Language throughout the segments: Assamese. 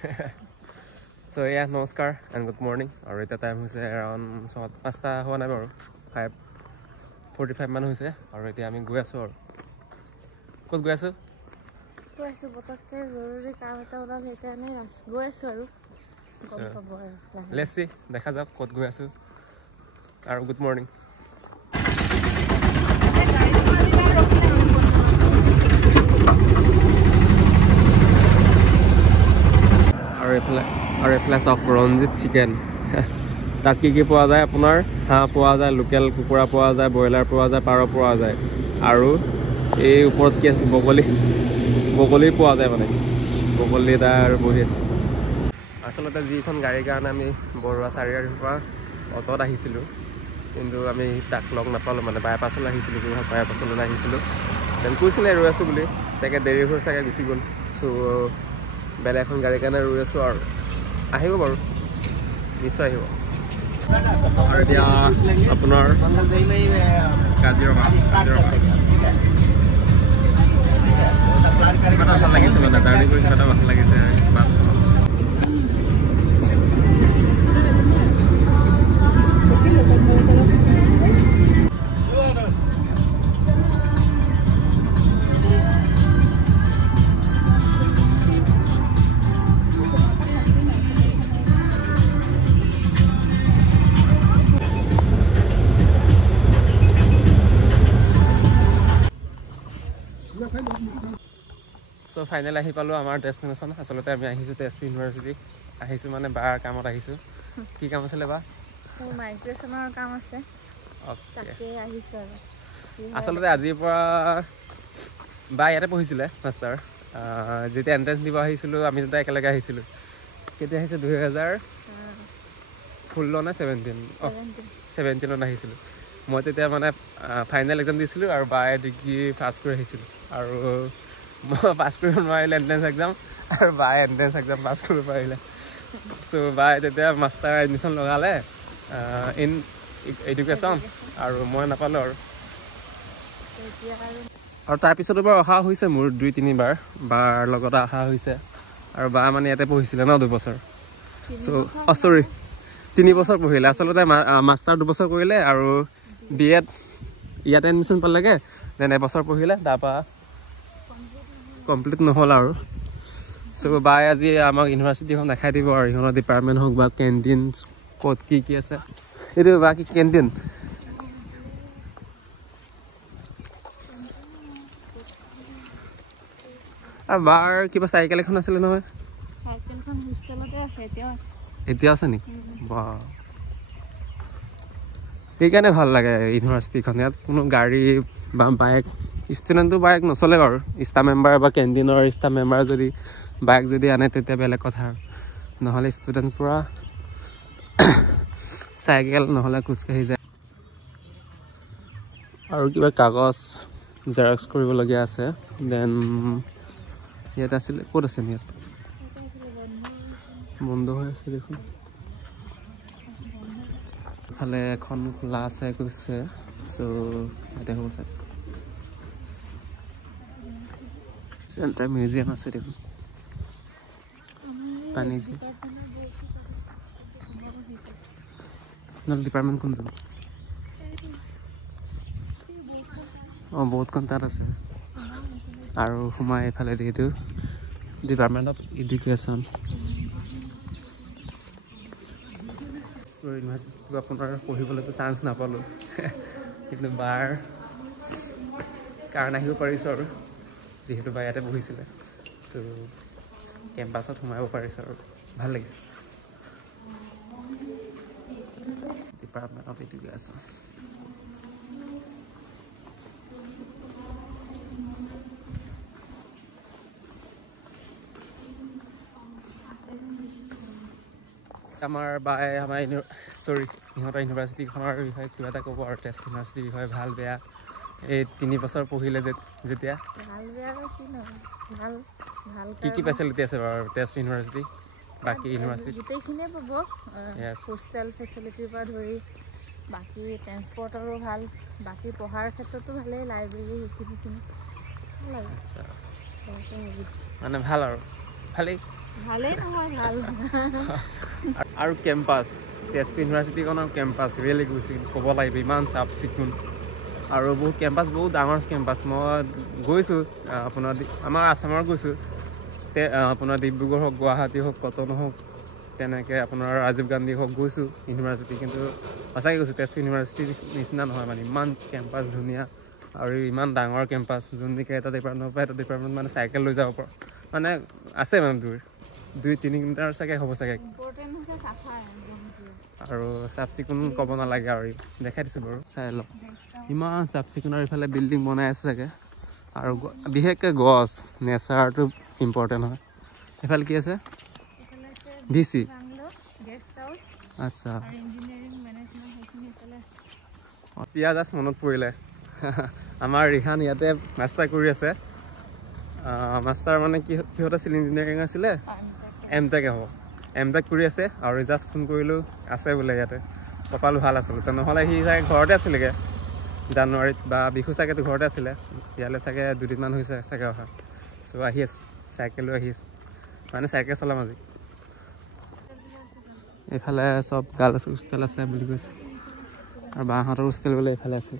So yeah, namaskar and good morning. Or at the time was around so pasta one hour 5:45 man hoise. Already I mean go aso. Kod go aso? Go aso botakke zoruri kaam eta olal he karone go aso aru. Let's see. Dekha jak kod go aso. Or good morning. Our place of Ranjit chicken. Taki ki poa jay apunar ha poa jay local kukura poa jay broiler poa jay paro poa jay aru ei uporot ki ase bogoli poa jay mane bogoli dar bohi ase asolote jikhon gari karone ami borwa sariar pora autot ahisilu kintu ami tak log napalo mane bypass la ahisilu jura bypass la ahisilu then kuisile ro asu buli sake deri hor sake gusi gol so bele এখন গাড়ী কাৰণে ৰৈ আছো আৰু আহিব বাৰু নিশ্চয় আহিব আৰু এতিয়া আপোনাৰ কাজিৰঙা ভাল লাগিছে মানে জাৰ্ণি কৰি কিবা ভাল লাগিছে বাছখন So finally ahi palu amar destination asolate ami ahisu TSP University ahisu mane bar kamot ahisu ki kam asile ba migration or kaam ase take ahisu asolate aji pora ba yate pohisile master jete entrance diba ahisilu ami ta ekalaga ahisilu kete ahise 2016 na 17 on ahisilu মই তেতিয়া মানে ফাইনাল এক্সাম দিছিলো আৰু বাই ডিগ্ৰী পাস কৰি আহিছিলো আৰু মই পাস কৰিব নোৱাৰিলে এন্ট্ৰেন্স এক্সাম আৰু বাই এন্ট্ৰেন্স এক্সাম পাস কৰিব পাৰিলে সো বাই তেতিয়া মাষ্টাৰ এডমিশন লগালে ইন এডুকেশ্যন আৰু মই নাপালো আৰু তাৰ পিছত এবাৰ অহা হৈছে মোৰ 2-3 বাৰ বাৰ লগত অহা হৈছে আৰু বা মানে ইয়াতে পঢ়িছিলে ন 2 বছৰ সো সৰি 3 বছৰ পঢ়িলে আসলতে মাষ্টাৰ 2 বছৰ কৰিলে আৰু বিএড ইয়াতে এডমিশন পালেগে দেন এবছৰ পঢ়িলে তাৰপা কমপ্লিট নহল আৰু সো বাই আজি আমাক ইউনিভাৰ্চিটিখন দেখাই দিব আৰু ইহঁৰ ডিপাৰ্টমেণ্ট হওক বা কেণ্টিন ক'ত কি আছে এইটো বাকি কেণ্টিন আৰু বাৰ কিবা চাইকেল এখন আছিলে নহয় চাইকেলখন হোষ্টেলতে আছে এতিয়া আছে নেকি বা এইকাৰণে ভাল লাগে ইউনিভাৰ্চিটিখন ইয়াত কোনো গাড়ী বা বাইক ষ্টুডেণ্টটো বাইক নচলে বাৰু ষ্টাফ মেম্বাৰ বা কেণ্টিনৰ ষ্টাফ মেম্বাৰ যদি বাইক যদি আনে তেতিয়া বেলেগ কথা নহ'লে ষ্টুডেণ্ট পূৰা চাইকেল নহ'লে খোজকাঢ়ি যায় আৰু কিবা কাগজ জেৰক্স কৰিবলগীয়া আছে দেন ইয়াত আছিলে ক'ত আছে ইয়াত বন্ধ হৈ আছে দেখোন ফালে এখন খোলা আছে কৈছে সো এটা হ'ব চাগে চেণ্টাৰ মিউজিয়াম আছে দেখোন পানী ডিপাৰ্টমেণ্ট কোনটো অঁ বহুতখন তাত আছে আৰু সোমাই এইফালে এইটো ডিপাৰ্টমেণ্ট অফ এডুকেশ্যন ইউনিভাৰ্চিটিটো আপোনাৰ পঢ়িবলৈতো চান্স নাপালোঁ কিন্তু বাৰ কাৰণ আহিব পাৰিছোঁ আৰু যিহেতু বা ইয়াতে পঢ়িছিলে চ' কেম্পাছত সোমাব পাৰিছোঁ আৰু ভাল লাগিছে ডিপাৰ্টমেণ্ট অফ এডুকেশ্যন আমাৰ বাই আমাৰ ইহঁতৰ ইউনিভাৰ্চিটিখনৰ বিষয়ে কিবা এটা ক'ব আৰু টেষ্ট ইউনিভাৰ্চিটিৰ বিষয়ে ভাল বেয়া এই 3 বছৰ পঢ়িলে যেতিয়া ভাল বেয়া আৰু কি নহয় ভাল কি ফেচিলিটি আছে বাৰু টেষ্ট ইউনিভাৰ্চিটি বাকি ইউনিভাৰ্চিটি গোটেইখিনিয়ে পাব হোষ্টেল ফেচিলিটিৰ পৰা ধৰি বাকি ট্ৰান্সপৰ্টৰো ভাল বাকি পঢ়াৰ ক্ষেত্ৰতো ভালেই লাইব্ৰেৰী সেইখিনি ভাল লাগে মানে ভাল আৰু ভালেই ভালেই নহয় ভাল আৰু কেম্পাছ তেজপুৰ ইউনিভাৰ্চিটিখনৰ কেম্পাছ ৰিয়েলি গৈছে ক'ব লাগিব ইমান চাফ চিকুণ আৰু বহুত কেম্পাছ বহুত ডাঙৰ কেম্পাছ মই গৈছোঁ আপোনাৰ আমাৰ আছামৰ গৈছোঁ আপোনাৰ ডিব্ৰুগড় হওক গুৱাহাটী হওক কটন হওক তেনেকৈ আপোনাৰ ৰাজীৱ গান্ধী হওক গৈছোঁ ইউনিভাৰ্চিটি কিন্তু সঁচাকৈ গৈছোঁ তেজপুৰ ইউনিভাৰ্চিটিৰ নিচিনা নহয় মানে ইমান কেম্পাছ ধুনীয়া আৰু ইমান ডাঙৰ কেম্পাছ যোন নেকি এটা ডিপাৰ্টমেণ্টৰ পৰা এটা ডিপাৰ্টমেণ্ট মানে চাইকেল লৈ যাব পাৰোঁ মানে আছে মানে দূৰ 2-3 কিলোমিটাৰ চাগে হ'ব চাগে আৰু চাফ চিকুণ ক'ব নালাগে আৰু দেখাই দিছোঁ বাৰু চাই লওক ইমান চাফ চিকুণ আৰু ইফালে বিল্ডিং বনাই আছে চাগে আৰু বিশেষকৈ গছ নেচাৰটো ইম্পৰ্টেণ্ট হয় এইফালে কি আছে VC আচ্ছা এতিয়া জাষ্ট মনত পৰিলে আমাৰ ৰিহান ইয়াতে মাষ্টাৰ কৰি আছে মাষ্টাৰ মানে কিহত আছিল ইঞ্জিনিয়াৰিং আছিলে এমটেক হ'ব এমটেক কৰি আছে আৰু জাষ্ট ফোন কৰিলোঁ আছে বোলে ইয়াতে কপালো ভাল আছিলে নহ'লে সি চাগে ঘৰতে আছিলেগৈ জানুৱাৰীত বা বিহু চাগেতো ঘৰতে আছিলে ইয়ালৈ চাগে 2 দিনমান হৈছে চাগে অহা চ' আহি আছে চাইকেল লৈ আহি আছে মানে চাইকেল চলাম আজি এইফালে চব গাৰ্লছ হোষ্টেল আছে বুলি কৈছে আৰু বাহঁতৰ হোষ্টেল বোলে এইফালে আছে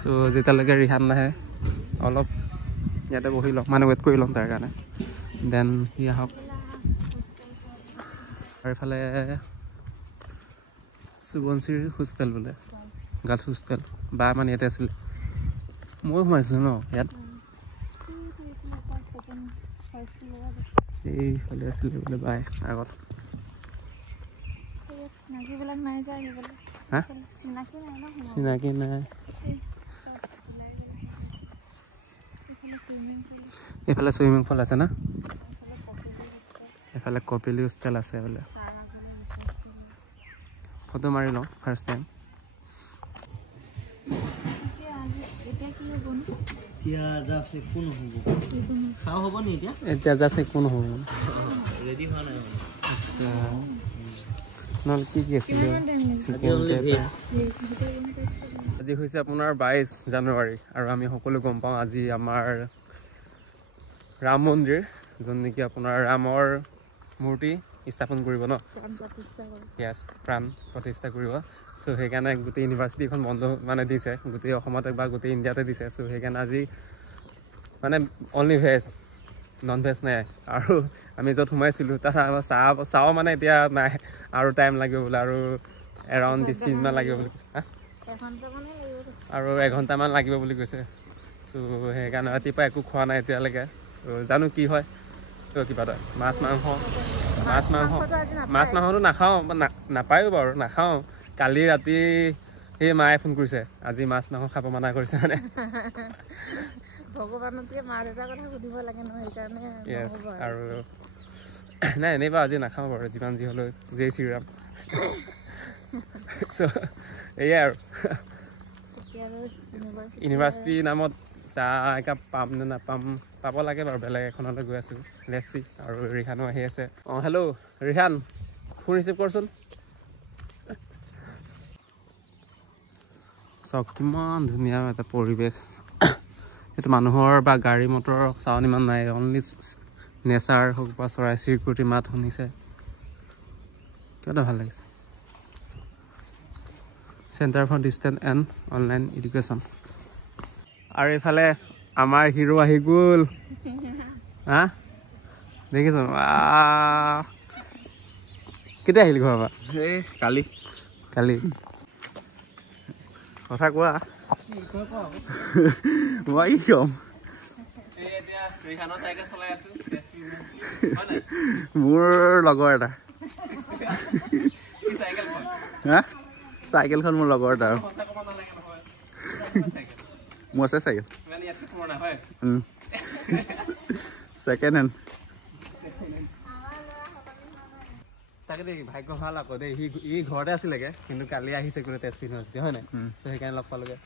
চ' যেতিয়ালৈকে ৰিহান নাহে অলপ ইয়াতে বহি ল'ম মানে ৱেইট কৰি ল'ম তাৰ কাৰণে দেন সি আহক আৰু এইফালে সুবনশ্ৰীৰ হোষ্টেল বোলে গাৰ্লছ হোষ্টেল বা মানে ইয়াতে আছিলে ময়ো সোমাইছোঁ ন ইয়াত এইফালে আছিলে বোলে বাই আগত চিনাকি নাই এইফালে চুইমিং পুল আছে না এইফালে কপিলি হোষ্টেল আছে বোলে ফটো মাৰি লওঁ ফাৰ্ষ্ট টাইম এতিয়া জাষ্ট একো নহ'ব নহ'লে কি আছিলে আজি হৈছে আপোনাৰ 22 জানুৱাৰী আৰু আমি সকলো গম পাওঁ আজি আমাৰ ৰাম মন্দিৰ যোন নেকি আপোনাৰ ৰামৰ মূৰ্তি স্থাপন কৰিব ন য়েছ প্ৰাণ প্ৰতিষ্ঠা কৰিব চ' সেইকাৰণে গোটেই ইউনিভাৰ্চিটিখন বন্ধ মানে দিছে গোটেই অসমতে বা গোটেই ইণ্ডিয়াতে দিছে চ' সেইকাৰণে আজি মানে অনলি ভেজ নন ভেজ নাই আৰু আমি য'ত সোমাইছিলোঁ তাত চাহ মানে এতিয়া নাই আৰু টাইম লাগিব বোলে আৰু এৰাউণ্ড 20 মিনিটমান লাগিব বুলি আৰু 1 ঘণ্টামান লাগিব বুলি কৈছে চ' সেইকাৰণে ৰাতিপুৱা একো খোৱা নাই এতিয়ালৈকে চ' জানো কি হয় তো কিবা এটা মাছ মাংসটো নাখাওঁ নাপায়ো বাৰু নাখাওঁ কালি ৰাতি সেই মায়ে ফোন কৰিছে আজি মাছ মাংস খাব মানা কৰিছে মানে আৰু নাই এনেই বাৰু আজি নাখাওঁ বাৰু যিমান যি হ'লেও জয় শ্ৰীৰাম চ' এয়াই আৰু ইউনিভাৰ্চিটিৰ নামত চাহ একাপ পাম নে নাপাম পাব লাগে বাৰু বেলেগ এখনলৈ গৈ আছোঁ লেচি আৰু ৰিহানো আহি আছে অঁ হেল্ল' ৰিহান ফোন ৰিচিভ কৰচোন চাওক কিমান ধুনীয়া এটা পৰিৱেশ এইটো মানুহৰ বা গাড়ী মটৰৰ চাউণ্ড ইমান নাই অনলি নেচাৰ হওক বা চৰাই চিৰিকটিৰ মাত শুনিছে কিবা এটা ভাল লাগিছে centre for distance and online education আৰু এইফালে আমাৰ হিৰো আহি গ'ল হা দেখিছ কেতিয়া আহিলি ঘৰৰ পৰা কালি কথা কোৱা মই কি ক'ম মোৰ লগৰ এটা হা চাইকেলখন মোৰ লগৰ এটা মোৰ আছে চাইকেল ছেকেণ্ড হেণ্ড চাগে দেই ভাগ্য ভাল আকৌ দেই ই ঘৰতে আছিলেগে কিন্তু কালি আহিছে কোনো তেজপুৰ ইউনিভাৰ্চিটি হয় নাই চ' সেইকাৰণে লগ পালোগে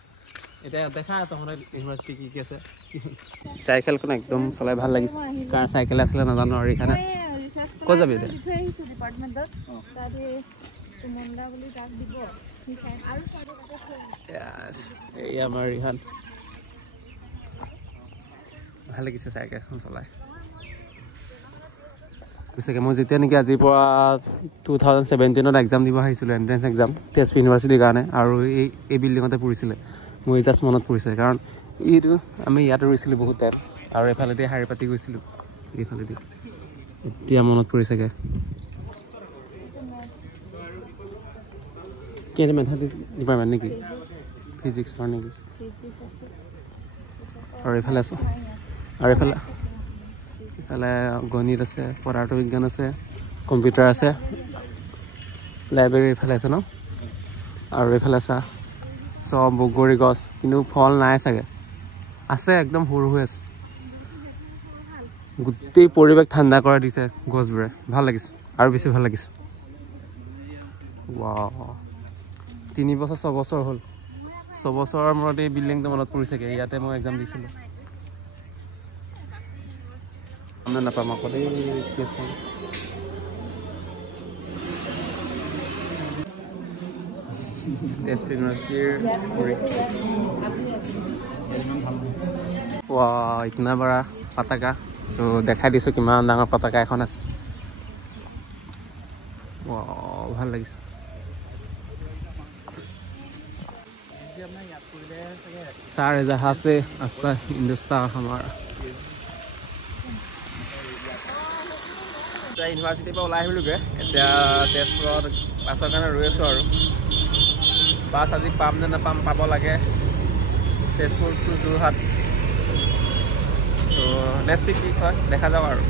এতিয়া দেখা তহঁতৰ ইউনিভাৰ্চিটি কি কি আছে চাইকেলখন একদম চলাই ভাল লাগিছে কাৰণ চাইকেল আছিলে নাজানো আৰু এইখানে ক'ত যাবি এতিয়া এই আমাৰ ৰিহান ভাল লাগিছে চাইকেলখন চলাই চাগে মই যেতিয়া নেকি আজিৰ পৰা 2017 এক্সাম দিব আহিছিলোঁ এণ্ট্ৰেঞ্চ এক্সাম তেজপুৰ ইউনিভাৰ্চিটিৰ কাৰণে আৰু এই বিল্ডিঙতে পৰিছিলে মোৰ জাষ্ট মনত পৰিছে কাৰণ এইটো আমি ইয়াতে ৰুইছিলোঁ বহুত টাইম আৰু এইফালেদি শাৰী পাতি গৈছিলোঁ এইফালেদি এতিয়া মনত পৰিছেগৈ কি এটা মেথামেটিক্স ডিপাৰ্টমেণ্ট নেকি ফিজিক্সৰ নেকি আৰু এইফালে আছোঁ আৰু এইফালে গণিত আছে পদাৰ্থ বিজ্ঞান আছে কম্পিউটাৰ আছে লাইব্ৰেৰী এইফালে আছে ন আৰু এইফালে চা চব বগৰী গছ কিন্তু ফল নাই চাগে আছে একদম সৰু হৈ আছে গোটেই পৰিৱেশ ঠাণ্ডা কৰা দিছে গছবোৰে ভাল লাগিছে আৰু বেছি ভাল লাগিছে ৱাও 3 বছৰ 6 বছৰ হ'ল 6 বছৰৰ মূৰত এই বিল্ডিংটো মনত পৰিছেগৈ ইয়াতে মই এক্সাম দিছিলোঁ আমৰা নাপাম আকৌ দেই কি আছে তেজপুৰ ইউনিভাৰ্চিটিৰ ৱা ইতনা বড়া পতাকা চ' দেখাই দিছোঁ কিমান ডাঙৰ পতাকা এখন আছে ৱা ভাল লাগিছে सारे जहाँ से अच्छा हिंदुस्तान हमारा ইউনিভাৰ্চিটিৰ পৰা ওলাই আহিলোগৈ এতিয়া তেজপুৰত বাছৰ কাৰণে ৰৈ আছোঁ আৰু বাছ আজি পাম নে নাপাম পাব লাগে তেজপুৰ টু যোৰহাট ত' নেক্সট কি হয় দেখা যাওক আৰু